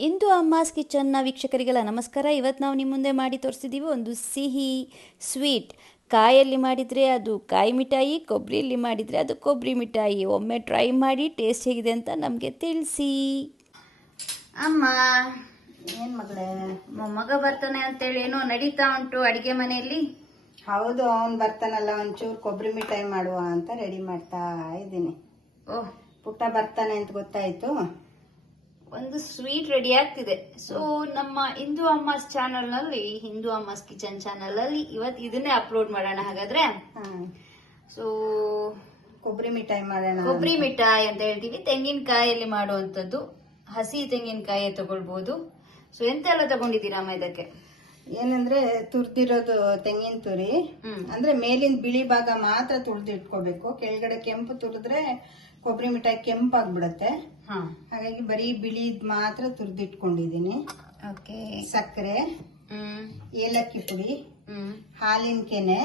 ಇಂದು ಅಮ್ಮಾಸ್ ಕಿಚನ್ನ ವೀಕ್ಷಕರಿಗೆಲ್ಲ ನಮಸ್ಕಾರ. ಇವತ್ತು ನಾವು ನಿಮ್ಮ ಮುಂದೆ ಮಾಡಿ ತೋರಿಸಿದ್ದೀವಿ ಒಂದು ಸಿಹಿ ಸ್ವೀಟ್. ಕಾಯಲ್ಲಿ ಮಾಡಿದರೆ ಅದು ಕಾಯಿ ಮಿಠಾಯಿ, ಕೊಬ್ಬರಿಯಲ್ಲಿ ಮಾಡಿದರೆ ಅದು ಕೊಬ್ಬರಿ ಮಿಠಾಯಿ. ಒಮ್ಮೆ ಟ್ರೈ ಮಾಡಿ ಟೇಸ್ಟ್ ಹೇಗಿದೆ ಅಂತ ನಮಗೆ ತಿಳಿಸಿ. ಅಮ್ಮ ಏನ್ ಮಗಳೇ, ಮಗ ಬರ್ತಾನೆ ಅಂತೇಳಿ ಏನೋ ನಡೀತಾ ಉಂಟು ಅಡಿಗೆ ಮನೆಯಲ್ಲಿ. ಹೌದು, ಅವನ್ ಬರ್ತಾನಲ್ಲ, ಒಂಚೂರು ಕೊಬ್ಬರಿ ಮಿಠಾಯಿ ಮಾಡುವ ಅಂತ ರೆಡಿ ಮಾಡ್ತಾ ಇದ್ದೀನಿ. ಓಹ್, ಪುಟ್ಟ ಬರ್ತಾನೆ ಅಂತ ಗೊತ್ತಾಯ್ತು, ಒಂದು ಸ್ವೀಟ್ ರೆಡಿ ಆಗ್ತಿದೆ. ಸೊ ನಮ್ಮ ಹಿಂದೂ ಅಮ್ಮಾಸ್ ಚಾನಲ್ ನಲ್ಲಿ, ಹಿಂದೂ ಅಮ್ಮಾಸ್ ಕಿಚನ್ ಚಾನಲ್ ಅಲ್ಲಿ ಇವತ್ತು ಇದನ್ನೇ ಅಪ್ಲೋಡ್ ಮಾಡೋಣ. ಹಾಗಾದ್ರೆ ಸೊ ಕೊಬ್ಬರಿ ಮಿಠಾಯಿ ಮಾಡೋಣ. ಕೊಬ್ಬರಿ ಮಿಠಾಯಿ ಅಂತ ಹೇಳ್ತೀವಿ. ತೆಂಗಿನಕಾಯಲ್ಲಿ ಮಾಡುವಂತದ್ದು. ಹಸಿ ತೆಂಗಿನಕಾಯಿ ತಗೊಳ್ಬಹುದು. ಸೊ ಎಂತೆಲ್ಲ ತಗೊಂಡಿದ್ದೀರಾ ಅಮ್ಮ ಇದಕ್ಕೆ? ಏನಂದ್ರೆ ತುರ್ದಿರೋದು ತೆಂಗಿನ ತುರಿ, ಅಂದ್ರೆ ಮೇಲಿನ ಬಿಳಿ ಭಾಗ ಮಾತ್ರ ತುರ್ದು ಇಟ್ಕೋಬೇಕು. ಕೆಳಗಡೆ ಕೆಂಪು ತುರಿದ್ರೆ ಕೊಬ್ಬರಿ ಮಿಠಾಯಿ ಕೆಂಪಾಗ್ಬಿಡತ್ತೆ. ಹಾಗಾಗಿ ಬರೀ ಬಿಳಿದ್ ಮಾತ್ರ ತುರ್ದಿಟ್ಕೊಂಡಿದೀನಿ. ಓಕೆ. ಸಕ್ಕರೆ, ಏಲಕ್ಕಿ ಪುಡಿ, ಹಾಲಿನ ಕೆನೆ,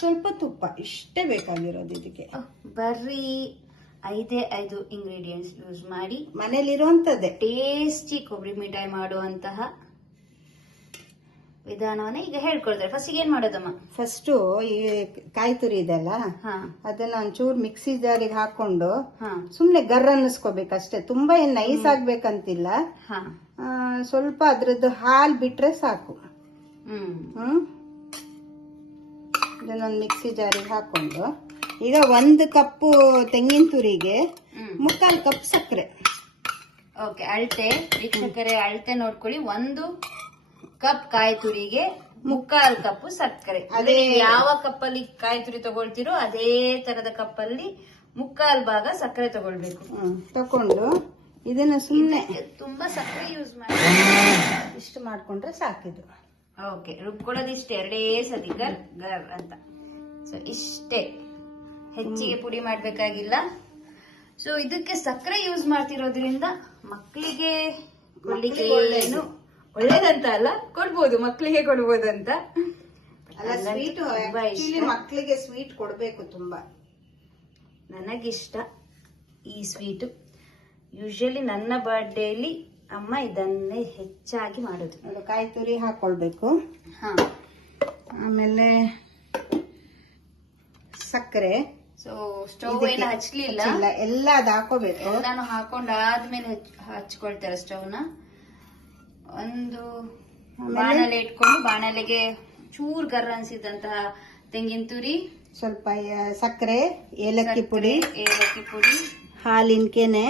ಸ್ವಲ್ಪ ತುಪ್ಪ, ಇಷ್ಟೇ ಬೇಕಾಗಿರೋದು ಇದಕ್ಕೆ. ಬರ್ರಿ 5 ಇಂಗ್ರೀಡಿಯೆಂಟ್ಸ್ ಯೂಸ್ ಮಾಡಿ ಮನೇಲಿರುವಂತದ್ದೇ ಟೇಸ್ಟಿ ಕೊಬ್ಬರಿ ಮಿಠಾಯಿ ಮಾಡುವಂತಹ ವಿಧಾನವನ್ನ ಈಗ ಹೇಳ್ಕೊಳ್ತಾರೆ. ಫಸ್ಟ್ ಏನ್ ಮಾಡೋದಮ್ಮ? ಫಸ್ಟ್ ಈ ಕಾಯಿ ತುರಿ ಇದೆಲ್ಲ, ಅದನ್ನ ಒಂಚೂರು ಮಿಕ್ಸಿ ಜಾರಿಗೆ ಹಾಕೊಂಡು ಸುಮ್ನೆ ಗರ್ ಅನ್ನಿಸ್ಕೋಬೇಕಷ್ಟೇ. ತುಂಬಾ ಏನ್ ನೈಸ್ ಆಗ್ಬೇಕಂತಿಲ್ಲ. ಸ್ವಲ್ಪ ಅದ್ರದ್ದು ಹಾಲ್ ಬಿಟ್ರೆ ಸಾಕು. ಇದನ್ನೊಂದು ಮಿಕ್ಸಿ ಜಾರಿಗೆ ಹಾಕೊಂಡು ಈಗ 1 ಕಪ್ಪು ತೆಂಗಿನ ತುರಿಗೆ 3/4 ಕಪ್ ಸಕ್ಕರೆ. ಓಕೆ, ಅಳತೆ ವೀಕ್ಷಕರೇ, ಅಳತೆ ನೋಡ್ಕೊಳ್ಳಿ. 1 ಕಪ್ ಕಾಯಿ ತುರಿಗೆ 3/4 ಕಪ್ ಸಕ್ಕರೆ. ಅದೇ ಯಾವ ಕಪ್ಪಲ್ಲಿ ಕಾಯಿ ತುರಿ ತಗೊಳ್ತಿರೋ ಅದೇ ತರದ ಕಪ್ಪಲ್ಲಿ 3/4 ಭಾಗ ಸಕ್ಕರೆ ತಗೊಳ್ಬೇಕು. ತಕೊಂಡು ಇದನ್ನ ಸುಮ್ನೆ ತುಂಬಾ ಸಕ್ಕರೆ ಯೂಸ್ ಮಾಡಿ ಇಷ್ಟು ಮಾಡ್ಕೊಂಡ್ರೆ ಸಾಕಿದು. ಓಕೆ, ರುಬ್ಕೊಳ್ಳೋದಿಷ್ಟೇ, 2 ಸತಿ ಗರ್ ಗರ್ ಅಂತ. ಸೊ ಇಷ್ಟೇ, ಹೆಚ್ಚಿಗೆ ಪುಡಿ ಮಾಡ್ಬೇಕಾಗಿಲ್ಲ. ಸೊ ಇದಕ್ಕೆ ಸಕ್ಕರೆ ಯೂಸ್ ಮಾಡ್ತಿರೋದ್ರಿಂದ ಮಕ್ಕಳಿಗೆ ಕೊಡ್ಲಿಕ್ಕೆ ಏನು ಒಳ್ಳೇದಂತ ಅಲ್ಲ, ಕೊಡ್ಬೋದು, ಮಕ್ಕಳಿಗೆ ಕೊಡ್ಬೋದಂತ ಅಲ್ಲ. ಸ್ವೀಟ್ ಮಕ್ಕಳಿಗೆ ಸ್ವೀಟ್ ಕೊಡ್ಬೇಕು ತುಂಬಾ. ನನಗಿಷ್ಟ ಈ ಸ್ವೀಟ್. ಯೂಶಲಿ ನನ್ನ ಬರ್ಡೇಲಿ ಅಮ್ಮ ಇದನ್ನೇ ಹೆಚ್ಚಾಗಿ ಮಾಡೋದು. ಕಾಯಿ ತುರಿ ಹಾಕೊಳ್ಬೇಕು. ಆಮೇಲೆ ಸಕ್ಕರೆ. ಸೊ ಸ್ಟವ್ ಏನು ಹಚ್ಲಿಲ್ಲ, ಎಲ್ಲ ಅದ್ ಹಾಕೋಬೇಕು. ಎಲ್ಲಾನು ಹಾಕೊಂಡಾದ್ಮೇಲೆ ಹಚ್ಕೊಳ್ತಾರೆ ಸ್ಟವ್ನ. ಒಂದು ಬಾಣಲೆ ಇಟ್ಕೊಂಡು, ಬಾಣಲೆಗೆ ಚೂರ್ ಗರ್ ಅನ್ಸಿದಂತಹ ತೆಂಗಿನ ತುರಿ, ಸ್ವಲ್ಪ ಸಕ್ಕರೆ, ಏಲಕ್ಕಿ ಪುಡಿ, ಹಾಲಿನ ಕೆನೆ,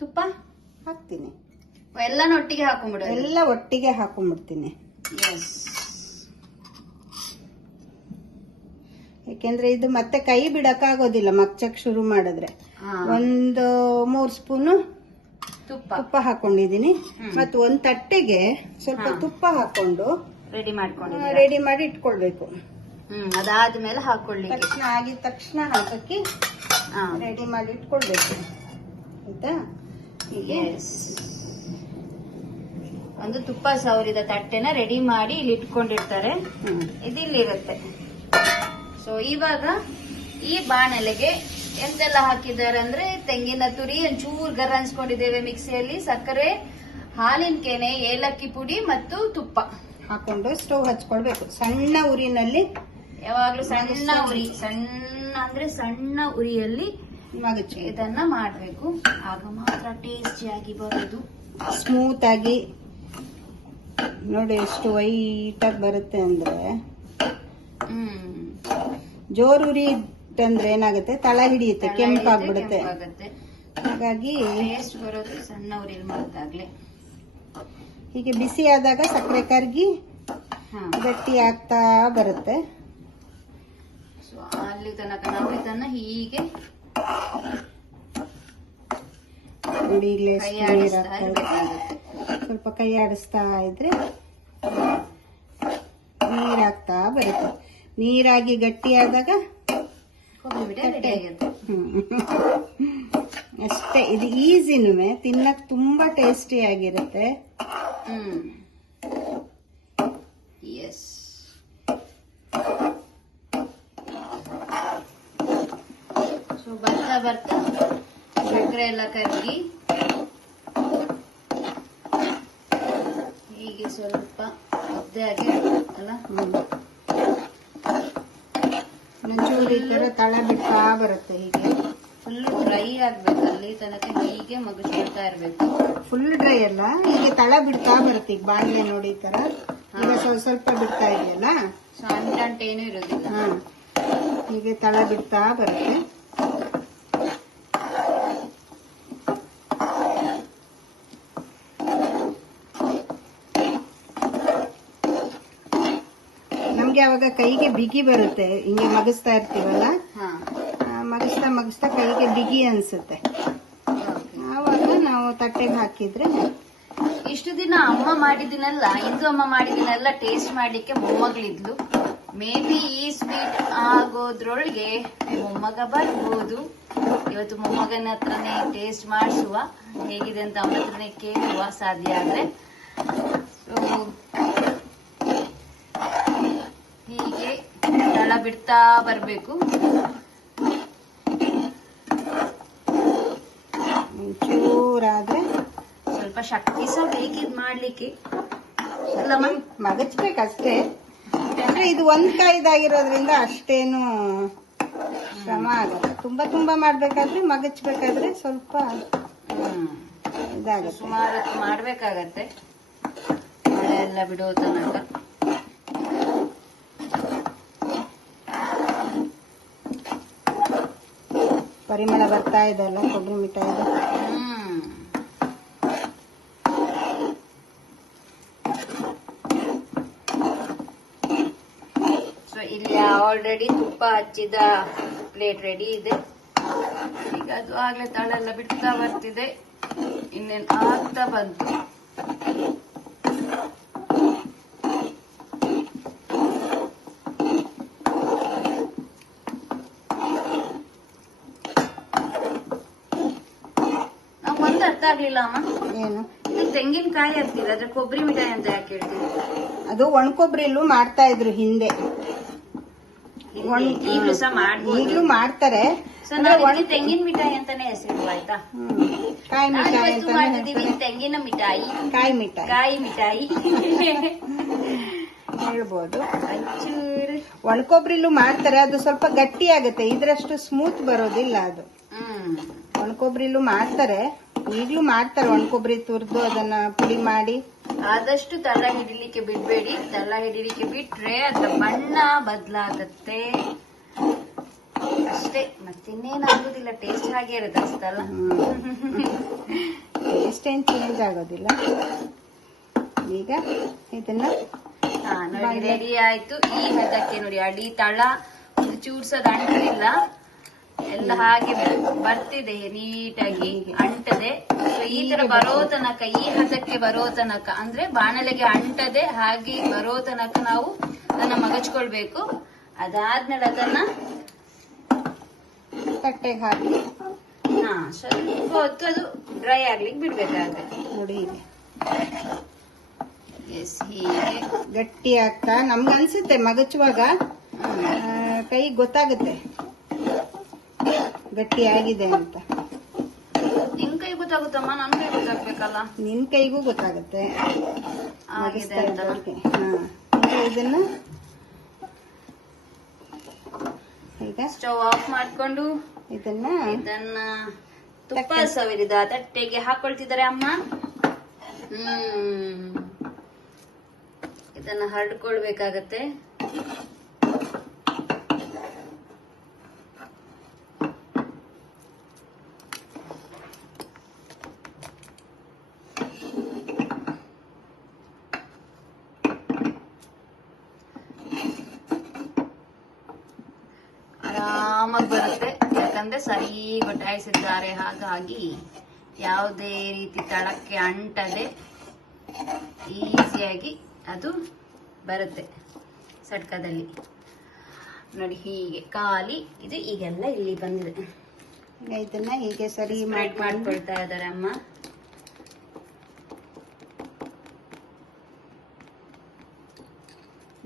ತುಪ್ಪ ಹಾಕ್ತೀನಿ. ಎಲ್ಲಾನು ಒಟ್ಟಿಗೆ ಹಾಕೊಂಡ್ಬಿಡೋದು. ಎಲ್ಲ ಒಟ್ಟಿಗೆ ಹಾಕೊಂಡ್ಬಿಡ್ತೀನಿ. ಯಾಕೆಂದ್ರೆ ಇದು ಮತ್ತೆ ಕೈ ಬಿಡಕ್ಕಾಗೋದಿಲ್ಲ ಮಚ್ಚಕ್ ಶುರು ಮಾಡಿದ್ರೆ. 3 ಸ್ಪೂನು ತುಪ್ಪ ಹಾಕೊಂಡಿದೀನಿ. ಮತ್ತು 1 ತಟ್ಟೆಗೆ ಸ್ವಲ್ಪ ತುಪ್ಪ ಹಾಕೊಂಡು ರೆಡಿ ಮಾಡಿ ಇಟ್ಕೊಳ್ಬೇಕು. ಅದಾದ್ಮೇಲೆ ಹಾಕೊಳ್ಳಿ. ಆಗಿದ ತಕ್ಷಣ ಹಾಕಿ ರೆಡಿ ಮಾಡಿ ಇಟ್ಕೊಳ್ಬೇಕು. ಆಯ್ತಾ? ಒಂದು ತುಪ್ಪ ಸವರಿದ ತಟ್ಟೆನ ರೆಡಿ ಮಾಡಿ ಇಲ್ಲಿ ಇಟ್ಕೊಂಡಿರ್ತಾರೆ. ಇದಿಲ್ಲಿರುತ್ತೆ. ಸೊ ಇವಾಗ ಈ ಬಾಣಲೆಗೆ ಎಂತೆಲ್ಲ ಹಾಕಿದ್ದಾರೆ ಅಂದ್ರೆ, ತೆಂಗಿನ ತುರಿ ಒಂಚೂರು ಗರ್ ಅನ್ಸ್ಕೊಂಡಿದ್ದೇವೆ ಮಿಕ್ಸಿಯಲ್ಲಿ, ಸಕ್ಕರೆ, ಹಾಲಿನ ಕೆನೆ, ಏಲಕ್ಕಿ ಪುಡಿ ಮತ್ತು ತುಪ್ಪ ಹಾಕೊಂಡು ಸ್ಟವ್ ಹಚ್ಕೊಳ್ಬೇಕು. ಸಣ್ಣ ಉರಿನಲ್ಲಿ, ಯಾವಾಗ್ಲೂ ಸಣ್ಣ ಉರಿ, ಸಣ್ಣ ಉರಿಯಲ್ಲಿ ಇದನ್ನ ಮಾಡ್ಬೇಕು. ಆಗ ಮಾತ್ರ ಟೇಸ್ಟಿಯಾಗಿ ಬರೋದು. ಸ್ಮೂತ್ ಆಗಿ ನೋಡಿ ಎಷ್ಟು ವೈಟ್ ಆಗಿ ಬರುತ್ತೆ ಅಂದ್ರೆ. ಜೋರ್ ಉರಿ ಅಂದ್ರೆ ಏನಾಗುತ್ತೆ, ತಳ ಹಿಡಿಯುತ್ತೆ, ಕೆಂಪಾಗ್ಬಿಡುತ್ತೆ. ಹಾಗಾಗಿ ಟೇಸ್ಟ್ ಬರೋದು ಸಣ್ಣ ಉರಿಯಲ್ಲಿ ಮಾಡಿದಾಗ್ಲೇ. ಹೀಗೆ ಬಿಸಿ ಆದಾಗ ಸಕ್ಕರೆ ಕರ್ಗಿ ಗಟ್ಟಿ ಆಗ್ತಾ ಬರುತ್ತೆ. ಸೊ ಅಲ್ಲಿ ತನಕ ನಾವು ಇದನ್ನ ಹೀಗೆ ನೋಡಿ, ಸ್ವಲ್ಪ ಕೈ ಆಡಿಸ್ತಾ ಇದ್ರೆ ನೀರಾಗ್ತಾ ಬರುತ್ತೆ. ನೀರಾಗಿ ಗಟ್ಟಿ ಆದಾಗ ಅಷ್ಟೇ. ಇದು ಈಸಿನೂ, ತಿನ್ನಕ್ ತುಂಬಾ ಟೇಸ್ಟಿ ಆಗಿರುತ್ತೆ. ಸೊ ಬರ್ತಾ ಬರ್ತಾ ಸಕ್ಕರೆ ಎಲ್ಲ ಕರಗಿ ಮುದ್ದೆ ಆಗಿ ಅಲ್ಲ. ಒಂಚೂರು ಈ ತರ ತಳ ಬಿಡ್ತಾ ಬರುತ್ತೆ. ಹೀಗೆ ಫುಲ್ ಡ್ರೈ ಆಗ್ಬೇಕು, ಅಲ್ಲಿ ತನಕ ಹೀಗೆ ಮಗುಚ್ಕೊಳ್ತಾ ಇರ್ಬೇಕು. ಫುಲ್ ಡ್ರೈ ಅಲ್ಲ, ಹೀಗೆ ತಳ ಬಿಡ್ತಾ ಬರುತ್ತೆ. ಈಗ ಬಾಣಲೆ ನೋಡಿ ಈ ತರ ಈಗ ಸ್ವಲ್ಪ ಸ್ವಲ್ಪ ಬಿಡ್ತಾ ಇದೆಯಲ್ಲ, ಸೊ ಅಂಟೇನು ಇರೋದಿಲ್ಲ. ಹೀಗೆ ತಳ ಬಿಡ್ತಾ ಬರುತ್ತೆ. ನಮ್ಗೆ ಅವಾಗ ಕೈಗೆ ಬಿಗಿ ಬರುತ್ತೆ, ಹಿಂಗೆ ಮಗಿಸ್ತಾ ಇರ್ತೀವಲ್ಲ, ಮಗಿಸ್ತಾ ಮಗಿಸ್ತಾ ಕೈಗೆ ಬಿಗಿ ಅನ್ಸುತ್ತೆ. ಆವಾಗ ನಾವು ತಟ್ಟೆಗೆ ಹಾಕಿದ್ರೆ. ಇಷ್ಟು ದಿನ ಅಮ್ಮ ಮಾಡಿದಿನೆಲ್ಲ, ಇಂದು ಅಮ್ಮ ಮಾಡಿದಿನೆಲ್ಲ ಟೇಸ್ಟ್ ಮಾಡ್ಲಿಕ್ಕೆ ಮೊಮ್ಮಗಳಿದ್ಲು. ಮೇ ಬಿ ಈ ಸ್ವೀಟ್ ಆಗೋದ್ರೊಳಗೆ ಮೊಮ್ಮಗ ಬರ್ಬೋದು. ಇವತ್ತು ಮೊಮ್ಮಗನ ಹತ್ರನೇ ಟೇಸ್ಟ್ ಮಾಡಿಸುವ, ಹೇಗಿದೆ ಅಂತ ಅವನ ಹತ್ರನೇ ಕೇಳುವ ಸಾಧ್ಯ ಆದ್ರೆ. ಹೀಗೆ ತಳ ಬಿಡ್ತಾ ಬರ್ಬೇಕು. ಚೂರಾದ್ರೆ ಸ್ವಲ್ಪ ಶಕ್ತಿ ಸಹ ಬೇಕಿದ್ ಮಾಡ್ಲಿಕ್ಕೆ, ಮಗಚ್ಬೇಕಷ್ಟೇ. ಅಂದ್ರೆ ಇದು ಒಂದ್ ಕಾಯ್ದಾಗಿರೋದ್ರಿಂದ ಅಷ್ಟೇನು ಶ್ರಮ ಆಗಲ್ಲ. ತುಂಬಾ ತುಂಬಾ ಮಾಡ್ಬೇಕಾದ್ರೆ ಮಗಚ್ಬೇಕಾದ್ರೆ ಸ್ವಲ್ಪ ಇದಾಗುತ್ತೆ. ಸುಮಾರು ಹೊತ್ತು ಮಾಡ್ಬೇಕಾಗತ್ತೆ, ಮಳೆ ಎಲ್ಲ ಬಿಡೋ ತನಕ. ಪರಿಮಳ ಬರ್ತಾ ಇದೆ ಅಲ್ಲ ಕೊಬ್ಬರಿ ಮಿಠಾಯಿದು. ಸೊ ಇಲ್ಲಿ ಆಲ್ರೆಡಿ ತುಪ್ಪ ಹಚ್ಚಿದ ಪ್ಲೇಟ್ ರೆಡಿ ಇದೆ. ಈಗ ಅದು ಆಗ್ಲೇ ತಳ ಎಲ್ಲ ಬಿಡ್ತಾ ಬರ್ತಿದೆ. ಇನ್ನೇನು ಆಗ್ತಾ ಬಂತು. ನಮ್ಗೊಂದು ಅರ್ಥ ಆಗ್ಲಿಲ್ಲ ಅಮ್ಮ, ಏನು ಇದು ತೆಂಗಿನಕಾಯಿ ಹಾಕ್ತೀರ, ಅದ್ರ ಕೊಬ್ಬರಿ ಮಿಠಾಯಿ ಅಂತ ಯಾಕೆ ಹೇಳ್ತೀವಿ? ಅದು ಒಣಕೊಬ್ಬರಿಲ್ಲೂ ಮಾಡ್ತಾ ಇದ್ರು ಹಿಂದೆ. ಈಗಲೂ ಸಹ ಮಾಡ್ಬೋದು, ಈಗಲೂ ಮಾಡ್ತಾರೆ. ಸೊ ನಾವು ತೆಂಗಿನ ಮಿಠಾಯಿ ಅಂತಾನೆ ಹೆಸರು ಆಯ್ತಾ. ಕಾಯಿ ಮಿಠಾಯಿ ಇವತ್ತು ಮಾಡಿದೀವಿ ತೆಂಗಿನ ಮಿಠಾಯಿ, ಕಾಯಿ ಮಿಠಾಯಿ, ಕಾಯಿ ಮಿಠಾಯಿ ಹೇಳ್ಬೋದು. ಒಣಕೊಬ್ಬರಿಲ್ಲೂ ಮಾಡ್ತಾರೆ, ಅದು ಸ್ವಲ್ಪ ಗಟ್ಟಿ ಆಗುತ್ತೆ, ಇದ್ರಷ್ಟು ಸ್ಮೂತ್ ಬರೋದಿಲ್ಲ ಅದು. ಒಣಕೊಬ್ಬರಿಲ್ಲೂ ಮಾಡ್ತಾರೆ, ಈಗ್ಲೂ ಮಾಡ್ತಾರೆ. ಒಣಕೊಬ್ಬರಿ ತುರಿದು ಅದನ್ನ ಪುಡಿ ಮಾಡಿ. ಆದಷ್ಟು ತಳ ಹಿಡಿಲಿಕ್ಕೆ ಬಿಡ್ಬೇಡಿ, ತಳ ಹಿಡಿಲಿಕ್ಕೆ ಬಿಟ್ರೆ ಅದ್ರ ಬಣ್ಣ ಬದಲಾಗತ್ತೆ ಅಷ್ಟೇ, ಮತ್ತಿನ್ನೇನಾಗೋದಿಲ್ಲ. ಟೇಸ್ಟ್ ಹಾಗೆ ಇರುತ್ತೆ ಅಷ್ಟಲ್ಲ, ಟೇಸ್ಟ್ ಏನ್ ಚೇಂಜ್ ಆಗೋದಿಲ್ಲ. ಈಗ ಇದನ್ನ ನೋಡಿ ರೆಡಿ ಆಯ್ತು. ಈ ಹದಕ್ಕೆ ನೋಡಿ, ಅಡಿ ತಳ ಚೂರ್ಸೋದು ಅಂಟಿಲ್ಲ, ಎಲ್ಲ ಹಾಗೆ ಬರ್ತಿದೆ ನೀಟಾಗಿ ಅಂಟದೆ. ಸೊ ಈ ತರ ಬರೋ ತನಕ, ಈ ಹದಕ್ಕೆ ಬರೋ ತನಕ, ಅಂದ್ರೆ ಬಾಣಲೆಗೆ ಅಂಟದೆ ಹಾಗೆ ಬರೋ ತನಕ ನಾವು ಅದನ್ನ ಮಗಚ್ಕೊಳ್ಬೇಕು. ಅದಾದ್ಮೇಲೆ ಅದನ್ನ ತಟ್ಟೆಗೆ ಹಾಕಿ ಸ್ವಲ್ಪ ಹೊತ್ತು ಅದು ಡ್ರೈ ಆಗ್ಲಿಕ್ಕೆ ಬಿಡ್ಬೇಕಾಗುತ್ತೆ. ನೋಡಿ ಹೀಗೆ ಹೀಗೆ ಗಟ್ಟಿ ಆಗ್ತಾ ನಮ್ಗನ್ಸುತ್ತೆ ಮಗಚುವಾಗ, ಕೈ ಗೊತ್ತಾಗುತ್ತೆ ಗಟ್ಟಿ ಆಗಿದೆ ಅಂತ. ನಿನ್ ಕೈ ಗೊತ್ತಾಗುತ್ತಮ್ಮ, ನನ್ ಕೈ ಗೊತ್ತಾಗ್ಬೇಕಲ್ಲ. ನಿನ್ ಕೈಗೂ ಗೊತ್ತಾಗುತ್ತೆ ಆಗಿದೆ ಅಂತ. ಇದನ್ನ ಈಗ ಸ್ಟವ್ ಆಫ್ ಮಾಡ್ಕೊಂಡು ಇದನ್ನ ತುಪ್ಪ ಸವರಿದ ತಟ್ಟೆಗೆ ಹಾಕೊಳ್ತಿದ್ದಾರೆ ಅಮ್ಮ. ಇದನ್ನ ಹರಡ್ಕೊಳ್ಬೇಕಾಗತ್ತೆ. ಆರಾಮಾಗಿ ಬರುತ್ತೆ, ಯಾಕಂದ್ರೆ ಸರಿ ಬಟಾಯಿಸಿದ್ದಾರೆ. ಹಾಗಾಗಿ ಯಾವುದೇ ರೀತಿ ತಳಕ್ಕೆ ಅಂಟದೆ ಈಸಿಯಾಗಿ ಅದು ಬರುತ್ತೆ ಸಟ್ಕದಲ್ಲಿ. ನೋಡಿ ಹೀಗೆ ಖಾಲಿ ಇದು ಈಗೆಲ್ಲ ಇಲ್ಲಿ ಬಂದಿದೆ. ಇದನ್ನ ಹೀಗೆ ಸರಿ ಮಾಡ್ಕೊಳ್ತಾ ಇದ್ದಾರೆ ಅಮ್ಮ.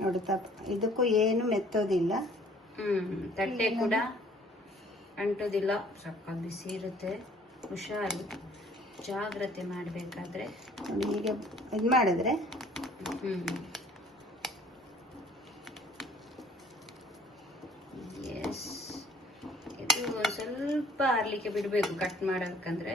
ನೋಡುತ್ತಾ, ಇದಕ್ಕೂ ಏನು ಮೆತ್ತೋದಿಲ್ಲ. ತಟ್ಟೆ ಕೂಡ ಅಂಟೋದಿಲ್ಲ. ಸ್ವಲ್ಪ ಬಿಸಿ ಇರುತ್ತೆ, ಹುಷಾರು, ಜಾಗ್ರತೆ ಮಾಡ್ಬೇಕಾದ್ರೆ. ಹೀಗೆ ಇದ್ ಮಾಡಿದ್ರೆ ಆರ್ಲಿಕ್ಕೆ ಬಿಡ್ಬೇಕು ಕಟ್ ಮಾಡಬೇಕಂದ್ರೆ.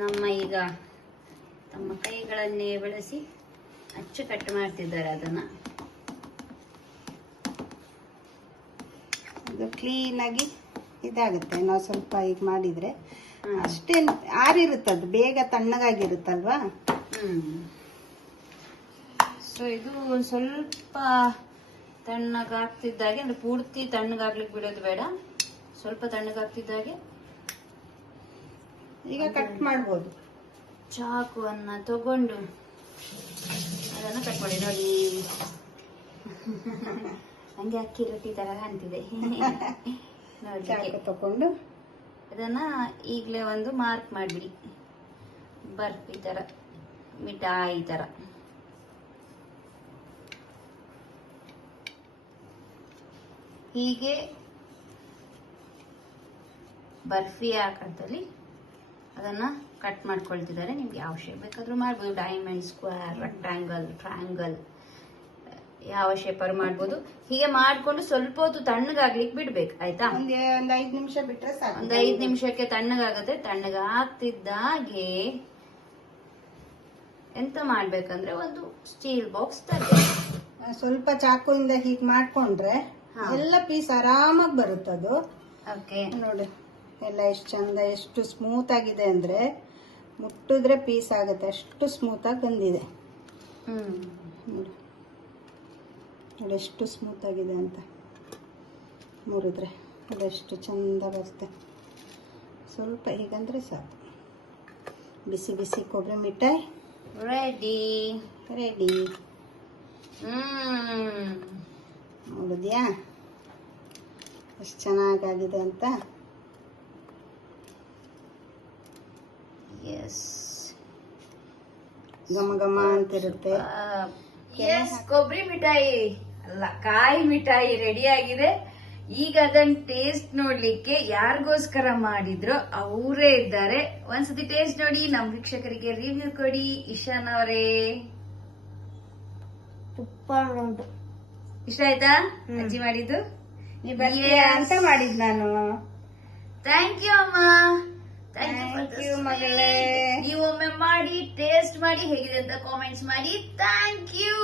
ನಮ್ಮ ಈಗ ತಮ್ಮ ಕೈಗಳನ್ನೇ ಬಳಸಿ ಅಚ್ಚು ಕಟ್ ಮಾಡ್ತಿದ್ದಾರೆ ಅದನ್ನ. ಇದು ಕ್ಲೀನ್ ಆಗಿ ಇದಾಗುತ್ತೆ. ನಾವು ಸ್ವಲ್ಪ ಈಗ ಮಾಡಿದ್ರೆ ಅಷ್ಟೇ ಆರಿರುತ್ತದು, ಬೇಗ ತಣ್ಣಗಾಗಿರುತ್ತಲ್ವಾ. ಸೊ ಇದು ಒಂದ್ ಸ್ವಲ್ಪ ತಣ್ಣಗಾಗ್ತಿದ್ದಾಗೆ, ಅಂದ್ರೆ ಪೂರ್ತಿ ತಣ್ಣಗಾಗ್ಲಿಕ್ಕೆ ಬಿಡೋದು ಬೇಡ, ಸ್ವಲ್ಪ ತಣ್ಣಗಾಗ್ತಿದ್ದಾಗೆ ಈಗ ಕಟ್ ಮಾಡ್ಬೋದು. ಚಾಕುವನ್ನ ತಗೊಂಡು ಅದನ್ನ ಕಟ್ ಮಾಡಿ ನೋಡಿ. ಹಂಗೆ ಅಕ್ಕಿ ರೊಟ್ಟಿ ತರ ಕಾಣ್ತಿದೆ ನೋಡಿ. ಚಾಕು ತಗೊಂಡು ಅದನ್ನ ಈಗಲೇ ಒಂದು ಮಾರ್ಕ್ ಮಾಡ್ಬಿಡಿ, ಬರ್ಫಿ ತರ, ಮಿಠಾಯಿ ತರ. ಹೀಗೆ ಬರ್ಫಿ ಆಕಾರದಲ್ಲಿ ಅದನ್ನ ಕಟ್ ಮಾಡ್ಕೊಳ್ತಿದ್ದಾರೆ. ನಿಮ್ಗೆ ಯಾವ ಶೇಪ್ ಬೇಕಾದ್ರೂ ಮಾಡ್ಬೋದು, ಡೈಮಂಡ್, ಸ್ಕ್ವೇರ್, ರೆಕ್ಟ್ಯಾಂಗಲ್, ಟ್ರಯಾಂಗಲ್, ಯಾವ ಶೇಪರ್ ಮಾಡ್ಬೋದು. ಹೀಗೆ ಮಾಡ್ಕೊಂಡು ಸ್ವಲ್ಪ ಹೊತ್ತು ತಣ್ಣಗಾಗ್ಲಿಕ್ಕೆ ಬಿಡ್ಬೇಕು, ಆಯ್ತಾ? ಒಂದ್ 5 ನಿಮಿಷ ಬಿಟ್ರೆ ಸಾಕು. ಒಂದ್ 5 ನಿಮಿಷಕ್ಕೆ ತಣ್ಣಗಾಗತ್ತೆ. ತಣ್ಣಗಾಗ್ತಿದ್ದಾಗೆ ಎಂತ ಮಾಡ್ಬೇಕಂದ್ರೆ ಒಂದು ಸ್ಟೀಲ್ ಬಾಕ್ಸ್ ತರಬೇಕು. ಸ್ವಲ್ಪ ಚಾಕುವಿಂದ ಹೀಗೆ ಮಾಡ್ಕೊಂಡ್ರೆ ಎಲ್ಲ ಪೀಸ್ ಆರಾಮಾಗಿ ಬರುತ್ತದು. ಓಕೆ, ನೋಡಿ ಎಲ್ಲ ಎಷ್ಟು ಚಂದ, ಎಷ್ಟು ಸ್ಮೂತ್ ಆಗಿದೆ ಅಂದ್ರೆ ಮುಟ್ಟಿದ್ರೆ ಪೀಸ್ ಆಗುತ್ತೆ, ಅಷ್ಟು ಸ್ಮೂತ್ ಆಗಿ ಬಂದಿದೆ. ನೋಡಿ ನೋಡಿ ಎಷ್ಟು ಸ್ಮೂತ್ ಆಗಿದೆ ಅಂತ. ಮುರಿದ್ರೆ ಅದೆಷ್ಟು ಚಂದ ಬರುತ್ತೆ. ಸ್ವಲ್ಪ ಹೀಗಂದ್ರೆ ಸಾಕು. ಬಿಸಿ ಬಿಸಿ ಕೊಬ್ಬರಿ ಮಿಠಾಯಿ ರೆಡಿ. ನೋಡಿದ್ಯಾ ಎಷ್ಟು ಚೆನ್ನಾಗಾಗಿದೆ ಅಂತ. ಎಸ್, ಘಮ ಘಮ ಅಂತಿರುತ್ತೆ. ಎಸ್, ಕೊಬ್ಬರಿ ಮಿಠಾಯಿ ಅಲ್ಲ, ಕಾಯಿ ಮಿಠಾಯಿ ರೆಡಿ ಆಗಿದೆ. ಈಗ ಅದನ್ನ ಟೇಸ್ಟ್ ನೋಡ್ಲಿಕ್ಕೆ ಯಾರಿಗೋಸ್ಕರ ಮಾಡಿದ್ರು ಅವರೇ ಇದ್ದಾರೆ. ಒಂದ್ಸತಿ ಟೇಸ್ಟ್ ನೋಡಿ, ನಮ್ ವೀಕ್ಷಕರಿಗೆ ರಿವ್ಯೂ ಕೊಡಿ. ಇಶಾನ್ ಅವರೇ, ಇಷ್ಟ ಆಯ್ತಾ ಅಜ್ಜಿ ಮಾಡಿದ್ದು? ಅಂತ ಮಾಡಿದ್ ನಾನು. ಥ್ಯಾಂಕ್ ಯು ಅಮ್ಮ, ಥ್ಯಾಂಕ್ ಯು ಮಗಳೇ. ನೀವು ಒಮ್ಮೆ ಮಾಡಿ ಟೇಸ್ಟ್ ಮಾಡಿ ಹೇಗಿದೆ ಅಂತ ಕಾಮೆಂಟ್ಸ್ ಮಾಡಿ. Thank you.